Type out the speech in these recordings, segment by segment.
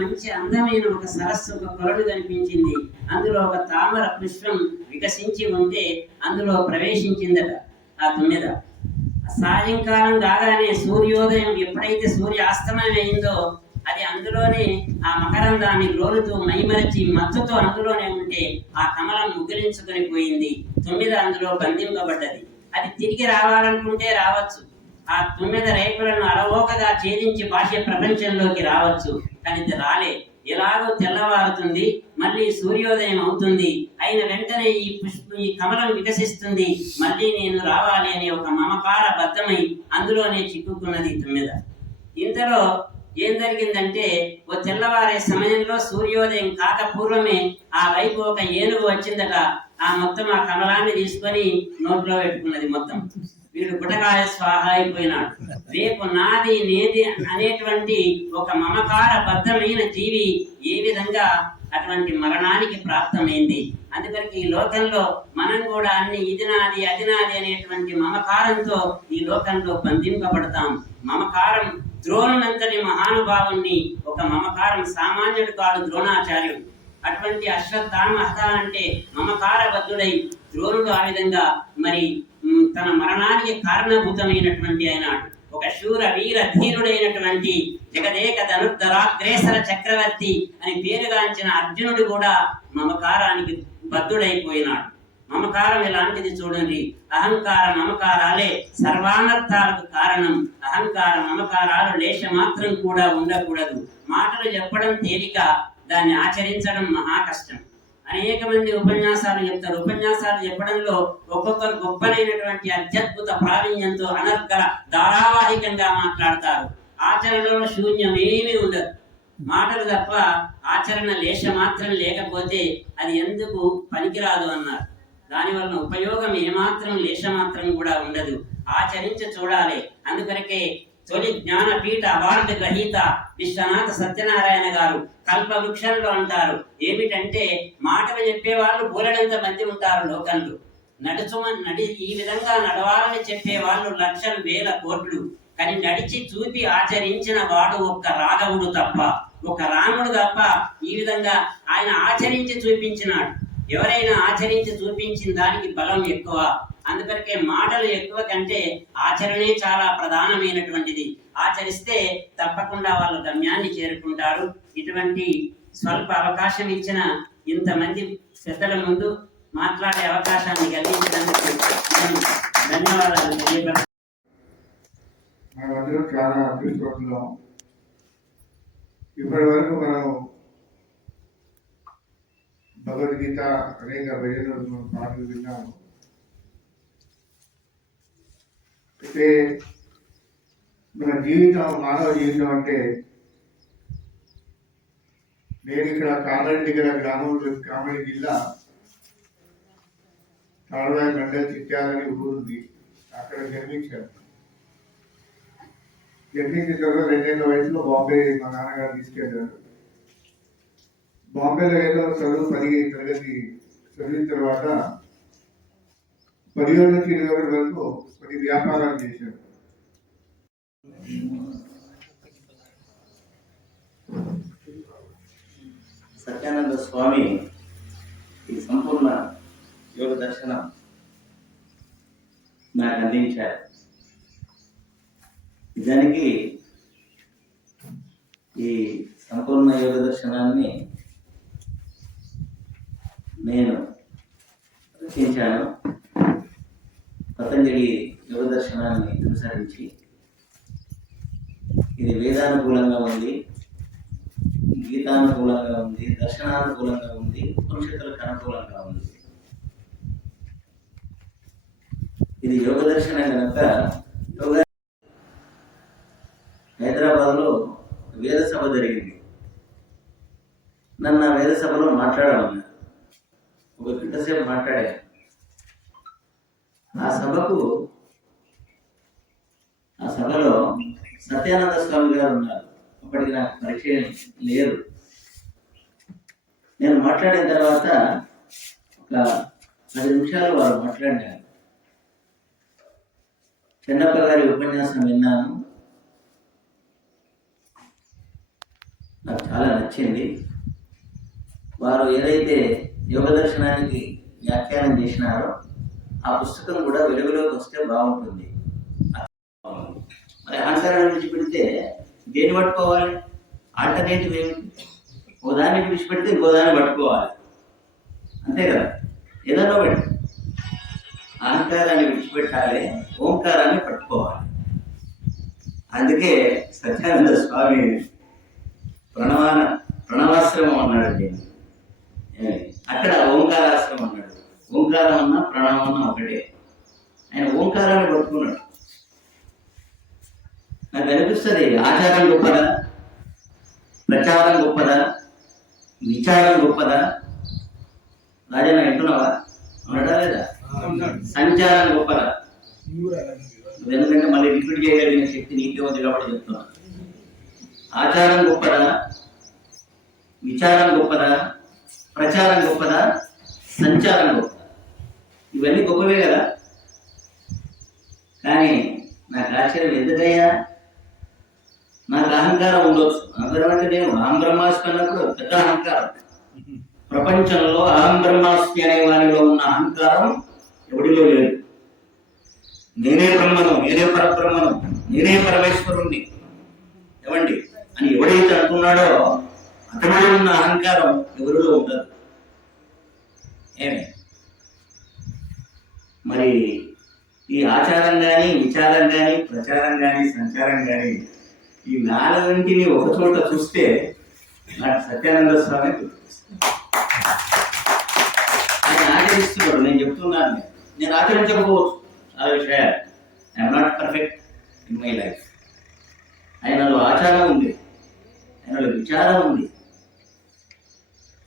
మంచి అందమైన ఒక సరస్సు ఒక కొలను కనిపించింది. అందులో ఒక తామర పుష్పం వికసించి ఉంటే అందులో ప్రవేశించిందట ఆ తుమ్మెద. సాయంకాలం కాగానే సూర్యోదయం ఎప్పుడైతే సూర్యాస్తమయం అయిందో అది అందులోనే ఆ మకరందాన్ని గ్రోలుతూ మైమరచి మత్తుతో అందులోనే ఉంటే ఆ కమలం ముగ్గురించుకొని పోయింది. తొమ్మిది అందులో బంధింపబడ్డది. అది తిరిగి రావాలనుకుంటే రావచ్చు. ఆ తుమ్మిద రేకులను అలవోకగా ఛేదించి బాహ్య ప్రపంచంలోకి రావచ్చు. కానీ ఇది రాలే. ఎలాగో తెల్లవారుతుంది మళ్ళీ సూర్యోదయం అవుతుంది. అయిన వెంటనే ఈ పుష్ప ఈ కమలం వికసిస్తుంది. మళ్ళీ నేను రావాలి అనే ఒక మమకార బద్ధమై అందులోనే చిక్కుకున్నది తొమ్మిద తుమ్మిద. ఇంతలో ఏం జరిగిందంటే ఓ తెల్లవారే సమయంలో సూర్యోదయం కాక పూర్వమే ఆ వైపు ఒక ఏనుగు వచ్చిందట. ఆ మొత్తం ఆ కమలాన్ని తీసుకొని నోట్లో పెట్టుకున్నది మొత్తం. వీడు గుటకాయ స్వాహ అయిపోయినాడు. రేపు నాది నేది అనేటువంటి ఒక మమకార బద్ధమైన జీవి ఏ విధంగా అటువంటి మరణానికి ప్రాప్తమైంది? అందుకని ఈ లోకంలో మనం కూడా అన్ని ఇది నాది అది నాది అనేటువంటి మమకారంతో ఈ లోకంలో బంధింపబడతాం. మమకారం ద్రోణునంతటి మహానుభావుణ్ణి ఒక మమకారం సామాన్యుడు కాడు ద్రోణాచార్యుడు. అటువంటి అశ్వత్థామ హత అంటే మమకార బద్ధుడై ద్రోణుడు ఆ విధంగా మరి తన మరణానికి కారణభూతమైనటువంటి ఆయన ఒక శూర వీర ధీరుడైనటువంటి జగదేక ధనుర్ధరాగ్రేసర చక్రవర్తి అని పేరుగాంచిన అర్జునుడు కూడా మమకారానికి బద్ధుడైపోయినాడు. మమకారం ఎలాంటిది చూడండి. అహంకార మమకారాలే సర్వానర్థాలకు కారణం. అహంకార మమకారాలు లేశ మాత్రం కూడా ఉండకూడదు. మాటలు చెప్పడం తేలిక దాన్ని ఆచరించడం మహా కష్టం. అనేక మంది ఉపన్యాసాలు చెప్తారు. ఉపన్యాసాలు చెప్పడంలో ఒక్కొక్కరు గొప్పనైనటువంటి అత్యద్భుత ప్రావీణ్యంతో అనర్గల ధారావాహికంగా మాట్లాడతారు. ఆచరణలో శూన్యం ఏమీ ఉండదు. మాటలు తప్ప ఆచరణ లేశ మాత్రం లేకపోతే అది ఎందుకు పనికిరాదు అన్నారు. దానివల్ల ఉపయోగం ఏమాత్రం లేశ మాత్రం కూడా ఉండదు. ఆచరించి చూడాలి. అందుకొరకే తొలి జ్ఞానపీఠ అవార్డు గ్రహీత విశ్వనాథ సత్యనారాయణ గారు కల్ప వృక్షంలో అంటారు. ఏమిటంటే మాటలు చెప్పేవాళ్ళు బోలెడంత మంది ఉంటారు లోకంలో. నడుచుమని నడి ఈ విధంగా నడవాలని చెప్పే వాళ్ళు లక్షలు వేల కోట్లు. కానీ నడిచి చూపి ఆచరించిన వాడు ఒక్క రాఘవుడు తప్ప ఒక రాముడు తప్ప ఈ విధంగా ఆయన ఆచరించి చూపించినాడు. ఎవరైనా ఆచరించి చూపించిన దానికి బలం ఎక్కువ. అందుకొరకే మాటలు ఎక్కువ కంటే ఆచరణే చాలా ప్రధానమైనటువంటిది. ఆచరిస్తే తప్పకుండా వాళ్ళు గమ్యాన్ని చేరుకుంటారు. ఇటువంటి స్వల్ప అవకాశం ఇచ్చిన ఇంతమంది పెద్దల ముందు మాట్లాడే అవకాశాన్ని కలిగించడానికి ధన్యవాదాలు తెలియపరుస్తున్నాను. చాలా అదృష్టవంతులం. ఇప్పటి వరకు మనం భగవద్గీత అనేక భజనలు మనం పాటలు విన్నాము. చూస్తే మన జీవితం మానవ జీవితం అంటే నేను ఇక్కడ కామారెడ్డి దగ్గర గ్రామంలో కామెడీ జిల్లా తాళవాయి మండల చిత్యాలని ఊరుంది అక్కడ జన్మించాను. జన్మించిన తర్వాత రెండేళ్ళ వయసులో బాంబే మా నాన్నగారు తీసుకెళ్ళారు. బాంబేలో ఏదో చదువు పది తరగతి చదివిన తర్వాత పదిహేడు నుంచి ఇరవై ఒకటి వరకు కొన్ని వ్యాపారాలు చేశారు. సత్యానంద స్వామి ఈ సంపూర్ణ యోగ దర్శనం నాకు అందించారు. నిజానికి ఈ సంపూర్ణ యోగ దర్శనాన్ని నేను రచించాను. పతంజలి యోగ దర్శనాన్ని అనుసరించి ఇది వేదానుకూలంగా ఉంది గీతానుకూలంగా ఉంది దర్శనానుకూలంగా ఉంది ఉపనిషత్తులకు అనుకూలంగా ఉంది. ఇది యోగ దర్శనం కనుక యోగ హైదరాబాద్లో వేద సభ జరిగింది. నన్ను ఆ వేద సభలో మాట్లాడాలన్నారు ఒక గంట సేపు మాట్లాడాను ఆ సభకు ఆ సభలో సత్యానంద స్వామి గారు ఉన్నారు. అప్పటికి నాకు పరిచయం లేరు. నేను మాట్లాడిన తర్వాత ఒక పది నిమిషాలు వారు మాట్లాడినారు. చెన్నప్ప గారి ఉపన్యాసం విన్నాను. నాకు చాలా నచ్చింది. వారు ఏదైతే యోగ దర్శనానికి వ్యాఖ్యానం చేసినారో ఆ పుస్తకం కూడా వెలుగులోకి వస్తే బాగుంటుంది. మరి అహంకారాన్ని విడిచిపెడితే దేన్ని పట్టుకోవాలి? ఆల్టర్నేటివ్ ఏమిటి? ఓ దాన్ని విడిచిపెడితే ఇంకో దాన్ని పట్టుకోవాలి. అంతే కదా? ఏదన్నా ఒకటి. అహంకారాన్ని విడిచిపెట్టాలి ఓంకారాన్ని పట్టుకోవాలి. అందుకే సత్యానంద స్వామి ప్రణవాన ప్రణవాశ్రమం అన్నాడు అక్కడ ఓంకారాశ్రమం అన్నాడు. ఓంకారం అన్న ప్రణవం అన్న ఒకటే. ఆయన ఓంకారాన్ని పట్టుకున్నాడు. నాకు అనిపిస్తుంది ఆచారం గొప్పదా? ప్రచారం గొప్పదా? విచారం గొప్పదా? రాజన్న వింటున్నావా? ఉన్నాడా లేదా సంచారం గొప్పదా? ఎందుకంటే మళ్ళీ రిపీట్ చేయగలిగిన శక్తి నీకే ఉంది కాబట్టి చెప్తున్నాను ఆచారం గొప్పదా? విచారం గొప్పదా? ప్రచారం గొప్పదా? సంచారం గొప్పదా? ఇవన్నీ గొప్పవే కదా? కానీ నాకు ఆశ్చర్యం ఎందుకయ్యా? నాకు అహంకారం ఉండొచ్చు. అహంకారం అంటే నేను అహం బ్రహ్మాస్మి అన్నప్పుడు పెద్ద అహంకారం. ప్రపంచంలో అహం బ్రహ్మాస్మి అనే వారిలో ఉన్న అహంకారం ఎవడిలో లేదు? నేనే బ్రహ్మను నేనే పరబ్రహ్మను నేనే పరమేశ్వరుణ్ణి. ఏమండి? అని ఎవడైతే అంటున్నాడో అతనిలో ఉన్న అహంకారం ఎవరిలో ఉండదు? ఏమే? మరి ఈ ఆచారం కానీ విచారం కానీ ప్రచారం కానీ సంచారం కానీ ఈ నాలుగింటిని ఒక చోట చూస్తే నాకు సత్యానంద స్వామి ఆయన ఆచరిస్తున్నాడు నేను చెప్తున్నాను. నేను. ఆచరించకపోవచ్చు ఆ విషయాలు. I'm not perfect in my life ఆయనలో ఆచారం ఉంది. ఆయనలో విచారం ఉంది.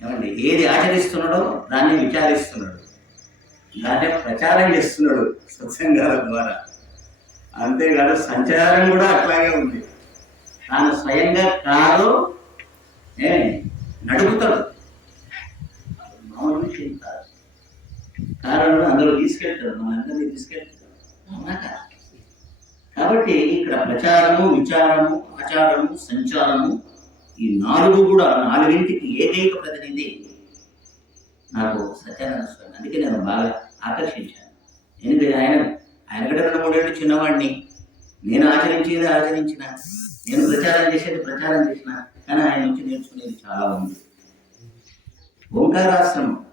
ఏమండి ఏది ఆచరిస్తున్నాడో దాన్ని విచారిస్తున్నాడు. దాన్నే ప్రచారం చేస్తున్నాడు సత్సంగాల ద్వారా. అంతేకాదు సంచారం కూడా అట్లాగే ఉంది. తాను స్వయంగా కారు ఏ నడుపుతాడు. మామూలు చెప్తారు కాదు. అందరూ అందులో తీసుకెళ్తాడు మన అందరినీ తీసుకెళ్తాడు కాబట్టి ఇక్కడ ప్రచారము విచారము ఆచారము సంచారము ఈ నాలుగు కూడా నాలుగింటికి ఏకైక ప్రతినిధి నాకు సత్యానంద స్వామి అందుకే నేను బాగా ఆకర్షించాను. ఎందుకంటే ఆయన ఆయన కంటే రెండు మూడేళ్ళు చిన్నవాడిని. నేను ఆచరించేది ఆచరించిన. నేను ప్రచారం చేసేది ప్రచారం చేసిన. కానీ ఆయన నుంచి నేర్చుకునేది చాలా ఉంది. ఓంకారాశ్రమం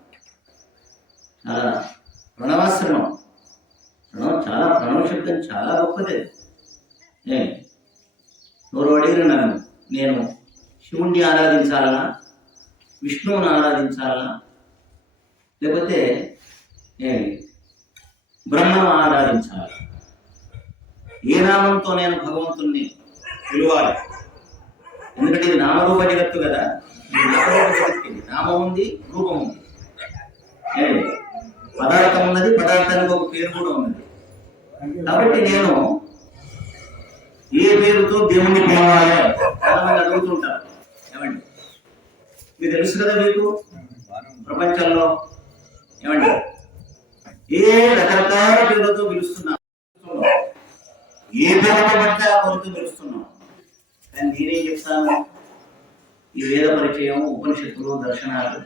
చాలా ప్రణవాశ్రమం. ప్రణవం చాలా ప్రణవ శబ్దం చాలా గొప్పదే ఎవరు అడిగిన నన్ను. నేను శివుణ్ణి ఆరాధించాలనా? విష్ణువుని ఆరాధించాలనా? లేకపోతే ఏ బ్రహ్మను ఆరాధించాలి. ఏ నామంతో నేను భగవంతుణ్ణి పిలవాలి? ఎందుకంటే ఇది నామరూప జగత్తు కదా. నామరూప. నామం ఉంది రూపం ఉంది. పదార్థం ఉన్నది పదార్థానికి ఒక పేరు కూడా ఉన్నది. కాబట్టి నేను ఏ పేరుతో దేవుణ్ణి పిలవాలి? చాలా మంది అడుగుతుంటారు ఏమండి? మీకు తెలుసు కదా మీకు? ప్రపంచంలో ఏమండి ఏ రకరకాల పేర్లతో పిలుస్తున్నాం ఏ పేరుతో పడితే ఆ పేరుతో పిలుస్తున్నాం కానీ నేనేం చెప్తాను? ఈ వేద పరిచయం ఉపనిషత్తులు దర్శనాలు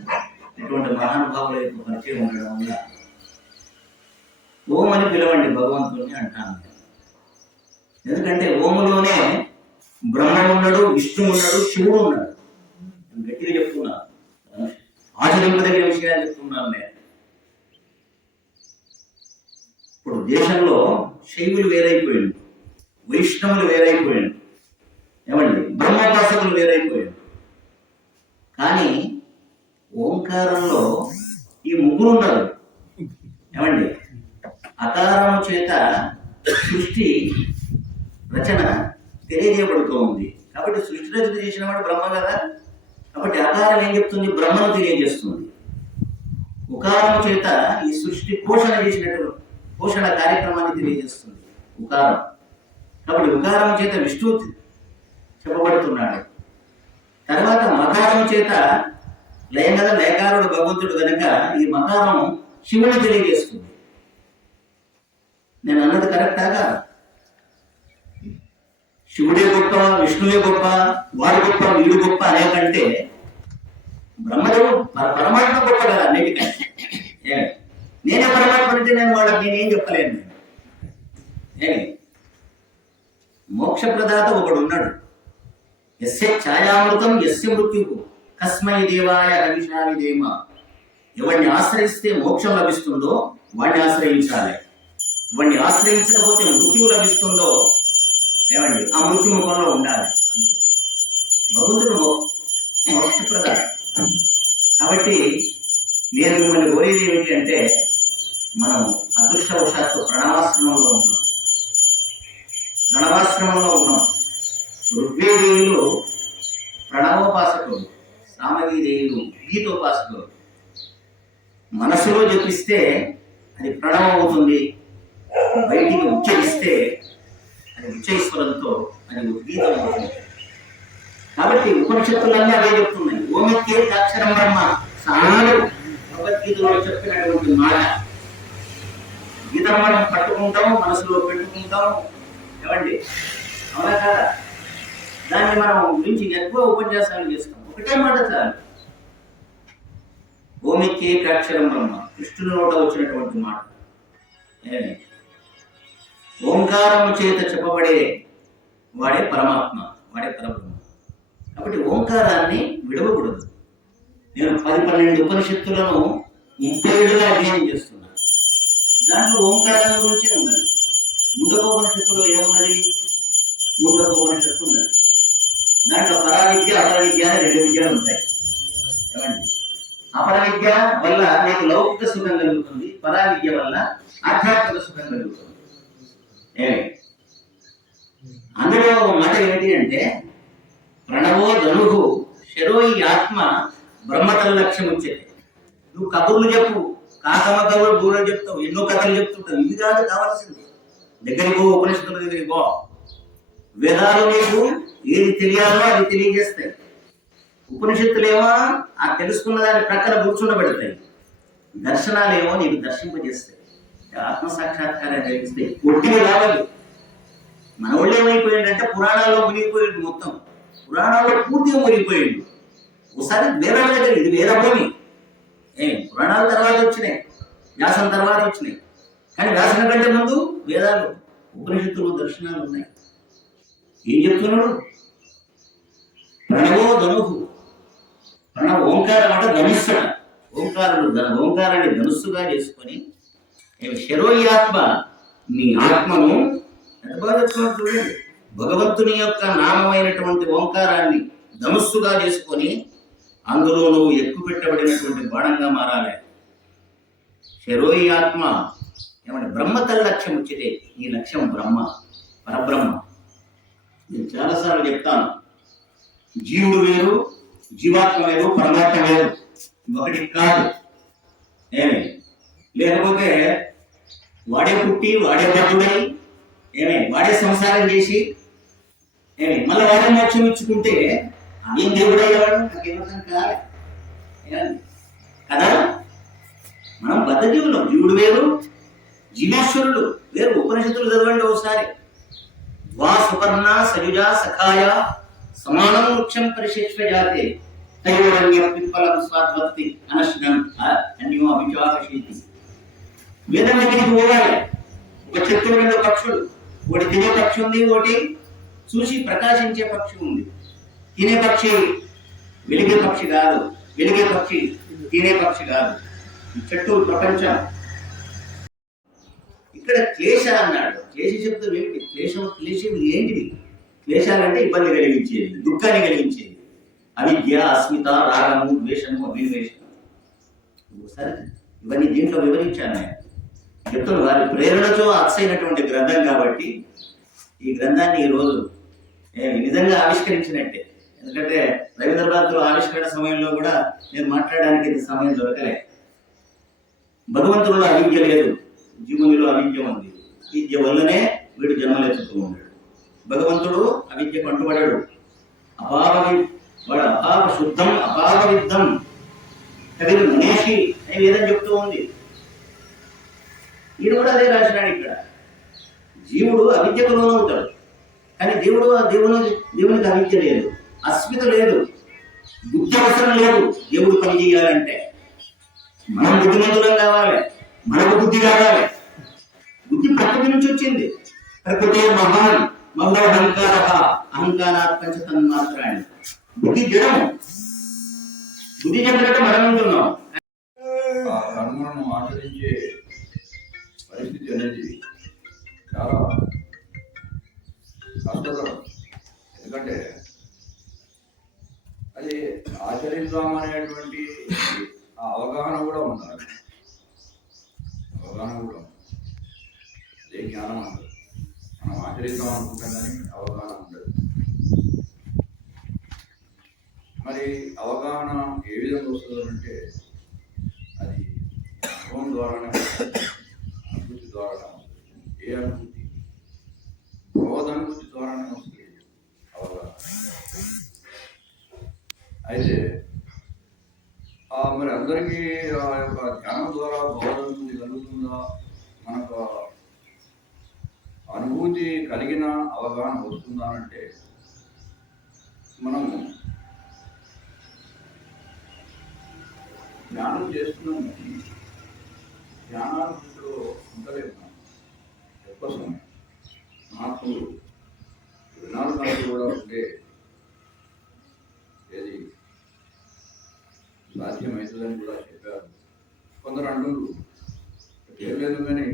ఇటువంటి మహానుభావుల యొక్క పరిచయం ఉండడం వల్ల ఓం అని పిలవండి భగవంతుడిని అంటాను. ఎందుకంటే ఓములోనే బ్రహ్మ ఉన్నాడు విష్ణు ఉన్నాడు శివుడు ఉన్నాడు. నేను గట్టిగా చెప్తున్నాను. ఆచరింపదగిన విషయాలు చెప్తున్నాను నేను. ఇప్పుడు దేశంలో శైవులు వేరైపోయాడు వైష్ణవులు వేరైపోయాడు ఏమండి? బ్రహ్మోపాసకులు వేరైపోయాడు కానీ ఓంకారంలో ఈ ముగ్గురు ఉన్నారు ఏమండి? అకారము చేత సృష్టి రచన తెలియజేయబడుతూ ఉంది కాబట్టి సృష్టి రచన చేసిన వాడు బ్రహ్మ కదా? కాబట్టి అకారం ఏం చెప్తుంది? బ్రహ్మను తెలియజేస్తుంది. ఉకారము చేత ఈ సృష్టి పోషణ చేసినట్టు పోషణ కార్యక్రమాన్ని తెలియజేస్తుంది. ఉకారం. కాబట్టి ఉకారం చేత విష్ణు చెప్పబడుతున్నాడు. తర్వాత మకారం చేత లయం కదా లయకారుడు భగవంతుడు కనుక ఈ మకారం శివుని తెలియజేస్తుంది. నేను అన్నది కరెక్టా కాదు? శివుడే గొప్ప విష్ణువే గొప్ప వాడు గొప్ప వీడు గొప్ప అనేకంటే బ్రహ్మదేవుడు పర- పరమాత్మ గొప్ప కదా అన్నిటికంటే ఏ, నేనే పరమాత్మ అంటే నేను వాళ్ళకి నేనేం చెప్పలేను నేను. ఏ మోక్ష ఒకడు ఉన్నాడు ఎస్య ఛాయామృతం ఎస్య మృత్యుకు కస్మై దేవాయ హవిషామి దేమ. ఎవరిని ఆశ్రయిస్తే మోక్షం లభిస్తుందో వాడిని ఆశ్రయించాలి. వాడిని ఆశ్రయించకపోతే మృత్యువు లభిస్తుందో ఏమండి? ఆ మృత్యు ముఖంలో ఉండాలి. అంతే. భగవంతుడు మోక్షప్రదాయం మోక్ష కాబట్టి నేను మిమ్మల్ని కోరేది ఏమిటి అంటే మనం అదృష్టవశాత్తు ప్రణవాశ్రమంలో ఉన్నాం. ప్రణవాశ్రమంలో ఉన్నాం. ఋగ్వేదేవిలో ప్రణవోపాసకులు సామవీదేయులు గీతోపాసకులు మనసులో జపిస్తే అది ప్రణవం అవుతుంది బయటికి ఉచ్చరిస్తే అది ఉచ్చైశ్వరంతో అది ఉద్గీతం అవుతుంది కాబట్టి ఉపనిషత్తులన్నీ అవే చెప్తున్నాయి. ఓమిత్యే అక్షరం బ్రహ్మ. చాలు భగవద్గీతలో చెప్పినటువంటి మాట. గీతం మనం పట్టుకుంటాం మనసులో పెట్టుకుంటాం. ఏమండి? అవునా కదా? దాన్ని మనం గురించి ఎక్కువ ఉపన్యాసాలు చేస్తాం. ఒకటే మాట చాలు. భూమికి అక్షరం బ్రహ్మ. కృష్ణుని నోట వచ్చినటువంటి మాట. ఓంకారం చేత చెప్పబడే వాడే పరమాత్మ వాడే పరబ్రహ్మ. కాబట్టి ఓంకారాన్ని విడవకూడదు. నేను పది పన్నెండు ఉపనిషత్తులను ముప్పై ఏడుగా అధ్యయనం చేస్తున్నాను దాంట్లో ఓంకారం గురించి ఉన్నది. ముందక ఉపనిషత్తులో ఏమున్నది? ముందక ఉపనిషత్తు ఉన్నది. దాంట్లో పరా విద్య అపర విద్య అని రెండు విద్యలు ఉంటాయి. ఏమండి? అపర విద్య వల్ల నీకు లౌకిక సుఖం కలుగుతుంది పరా విద్య వల్ల ఆధ్యాత్మిక సుఖం కలుగుతుంది. ఏమి? అందులో ఒక మాట ఏమిటి అంటే ప్రణవో ధనుహు శరోయి ఆత్మ బ్రహ్మతల లక్ష్యం వచ్చేది. నువ్వు కబుర్లు చెప్పు కాకమ్మ కబుర్లు బూరలు చెప్తావు ఎన్నో కథలు చెప్తుంటావు ఇవి కాదు కావాల్సింది. దగ్గరికి పో ఉపనిషత్తుల దగ్గరికి పో. వేదాలు నీకు ఏది తెలియాలో అది తెలియజేస్తాయి. ఉపనిషత్తులేమో ఆ తెలుసుకున్న దాని ప్రక్కన కూర్చుండబెడతాయి. దర్శనాలేమో నీకు దర్శింపజేస్తాయి. ఆత్మ కలిగిస్తాయి కలిగిస్తే ఒట్టిగా రావాలి. మన వాళ్ళు ఏమైపోయిందంటే పురాణాల్లో మునిగిపోయింది మొత్తం. పురాణాల్లో పూర్తిగా మునిగిపోయిండు ఒకసారి వేరే దగ్గర ఇది వేరే భూమి. ఏం పురాణాల తర్వాత వచ్చినాయి. వ్యాసం తర్వాత వచ్చినాయి. కానీ వ్యాసం కంటే ముందు వేదాలు ఉపనిషత్తులు దర్శనాలు ఉన్నాయి. ఏం చెప్తున్నాడు? ప్రణవో ధనుహు ప్రణవ ఓంకారం అంటే ధనుస్సుడ ఓంకారుడు ధన ఓంకారాన్ని ధనుస్సుగా చేసుకొని శరోయి ఆత్మ నీ ఆత్మను ఎంత చూడండి. భగవంతుని యొక్క నామమైనటువంటి ఓంకారాన్ని ధనుస్సుగా చేసుకొని అందులో నువ్వు ఎక్కువ పెట్టబడినటువంటి బాణంగా మారాలి. శరోయి ఆత్మ ఏమంటే బ్రహ్మతల లక్ష్యం వచ్చితే నీ లక్ష్యం బ్రహ్మ పరబ్రహ్మ. నేను చాలాసార్లు చెప్తాను జీవుడు వేరు జీవాత్మ వేరు పరమాత్మ వేరు. ఒకటి కాదు. ఏమి? లేకపోతే వాడే పుట్టి వాడే బతుడై ఏమే? వాడే సంసారం చేసి ఏమి? మళ్ళీ వాడే మోక్షం ఇచ్చుకుంటే ఏం దేవుడు అయ్యేవాడు? నాకేమర్థం కాలే కదా. మనం బద్ధజీవులం. జీవుడు వేరు జీవేశ్వరుడు వేరు. ఉపనిషత్తులు చదవండి ఒకసారి. వా సుపర్ణ సయుజ సఖాయ సమానం వృక్షం పరిశిష్ట జాతే. తయోరణ్య పిప్పలం స్వాద్వత్తి అనశ్నం అన్యో వేదం దగ్గరికి పోవాలి. ఒక చెట్టు రెండు పక్షులు. ఒకటి తినే పక్షి ఉంది ఒకటి చూసి ప్రకాశించే పక్షి ఉంది. తినే పక్షి వెలిగే పక్షి కాదు. వెలిగే పక్షి తినే పక్షి కాదు. చెట్టు ప్రపంచం. ఇక్కడ క్లేశ అన్నాడు. క్లేశ శబ్దం ఏమిటి క్లేశం క్లేశం ఏంటిది? క్లేశాలంటే ఇబ్బంది కలిగించేది దుఃఖాన్ని కలిగించేది. అవిద్య అస్మిత రాగము ద్వేషము అభినివేశము ఒకసారి ఇవన్నీ దీంట్లో వివరించాను నేను. చెప్తున్న వారి ప్రేరణతో అచ్చైనటువంటి గ్రంథం కాబట్టి ఈ గ్రంథాన్ని ఈరోజు నిజంగా ఆవిష్కరించినట్టే. ఎందుకంటే రవీంద్రనాథ్లో ఆవిష్కరణ సమయంలో కూడా నేను మాట్లాడడానికి ఇంత సమయం దొరకలే. భగవంతుడిలో అవిద్య లేదు జీవునిలో అవిద్య ఉంది. విద్య వల్లనే వీడు జన్మలెత్తుతూ ఉన్నాడు. భగవంతుడు అవిద్య పండుబడాడు. అపావ వాడు అపావ శుద్ధం అపావ విద్ధం. కవిలు మనేషి అని వేదం చెప్తూ ఉంది. ఈయన కూడా అదే రాసినాడు ఇక్కడ. జీవుడు అవిద్యకు లోనవుతాడు కానీ దేవుడు ఆ దేవుని దేవునికి అవిద్య లేదు. అస్మిత లేదు. బుద్ధి అవసరం లేదు. దేవుడు పని చేయాలంటే. మనం బుద్ధిమంతులం కావాలి. మనకు బుద్ధి కావాలి. బుద్ధి ప్రకృతి నుంచి వచ్చింది. ప్రకృతి మహాన్. మహో అహంకార అహంకారాత్మక తన్మాత్రాన్ని. బుద్ధి జడము. బుద్ధి చెప్పినట్టు మనం ఉంటున్నాం. కర్మలను ఆచరించే పరిస్థితి అనేది చాలా కష్టతరం. ఎందుకంటే అది ఆచరిద్దామనేటువంటి ఆ అవగాహన కూడా ఉండాలి. అవగాహన కూడా ఉండాలి. అదే జ్ఞానం అంటారు మనం ఆచరిద్దాం అనుకుంటాం కానీ అవగాహన ఉండదు మరి అవగాహన ఏ విధంగా వస్తుంది అంటే అది అనుభవం ద్వారానే అనుభూతి ద్వారానే వస్తుంది. ఏ అనుభూతి? బోధానుభూతి ద్వారానే వస్తుంది అవగాహన. అయితే మరి అందరికీ ఆ యొక్క ధ్యానం ద్వారా బోధానుభూతి కలుగుతుందా మనకు అనుభూతి కలిగిన అవగాహన వస్తుందా అంటే మనము ధ్యానం చేస్తున్నాం కానీ ధ్యానాలు ఉండలేము ఎక్కువ సమయం నాకు ఇరవై నాలుగు కూడా ఉండే ఏది సాధ్యమవుతుందని కూడా చెప్పారు. కొందరు అంటున్నారు ఏం లేదు కానీ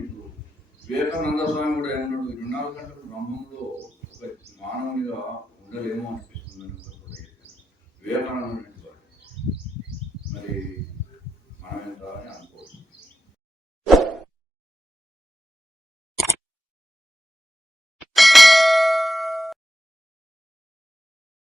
వివేకానంద స్వామి కూడా ఏమన్నాడు? ఇరవై నాలుగు గంటల బ్రహ్మంలో ఒక మానవునిగా ఉండలేమో అనిపిస్తుందని వివేకానంద మరి మనం ఎంత